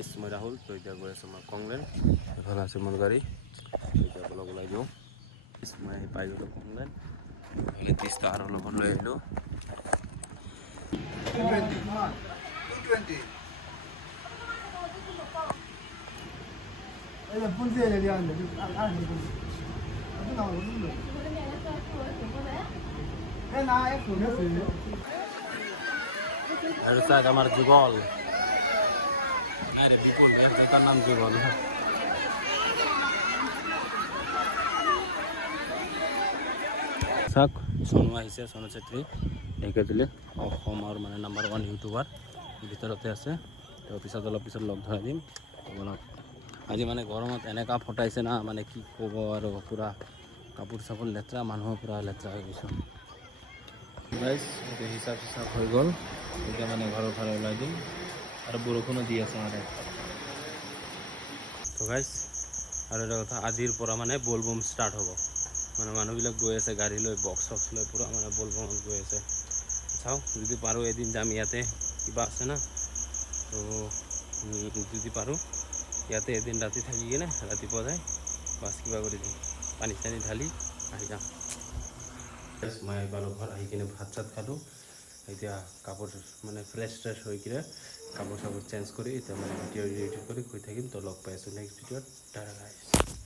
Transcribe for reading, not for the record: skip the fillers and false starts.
মই ৰাহুল তো এতিয়া গৈ আছোঁ মই কংলেন এইফালে আছে মোৰ গাড়ী এতিয়া অলপ ওলাই যাওঁ মই আহি পাই গ'লোঁ কংলেন ত্ৰিছটা আৰু লগত লৈ আহিলোঁ আৰু চাওক আমাৰ যুগল নাই ৰে বিপুল তাৰ নাম যুগল চাওক সোনু আহিছে সোনু চেত্ৰী একে দিলে অসমৰ মানে নাম্বাৰ 1 ইউটিউবাৰ ভিতৰতে আছে তো পিছত অলপ পিছত লগ ধৰাই দিম আজি মানে গৰমত এনেকুৱা ফটাইছে না মানে কি ক'ব আৰু পূৰা কাপোৰ চাপোৰ লেতেৰা মানুহৰ পূৰা লেতেৰা হৈ গৈছে গাইজ এতিয়া হিচাপ চিচাপ হৈ গ'ল এতিয়া মানে ঘৰৰ ফালে ওলাই দিম আৰু বৰষুণো দি আছে মানে তো গাইজ আৰু এটা কথা আজিৰ পৰা মানে বলবম ষ্টাৰ্ট হ'ব মানে মানুহবিলাক গৈ আছে গাড়ী লৈ বক্স চক্স লৈ পূৰা মানে বলবমত গৈ আছে চাওঁ যদি পাৰোঁ এদিন যাম ইয়াতে কিবা আছে না তো যদি পাৰোঁ ইয়াতে এদিন ৰাতি থাকি কিনে ৰাতিপুৱা যায় বাছ কিবা কৰি দিম পানী চানী ঢালি আহি যাম মই এবাৰ ঘৰ আহি কিনে ভাত চাত খালোঁ এতিয়া কাপোৰ মানে ফ্ৰেছ ট্ৰেছ হৈ কিনে কাপোৰ চাপোৰ চেঞ্জ কৰি এতিয়া মানে ভিডিঅ' এডিট কৰি গৈ থাকিম তো লগ পাই আছোঁ নেক্সট ভিডিঅ'ত টাটা গাইজ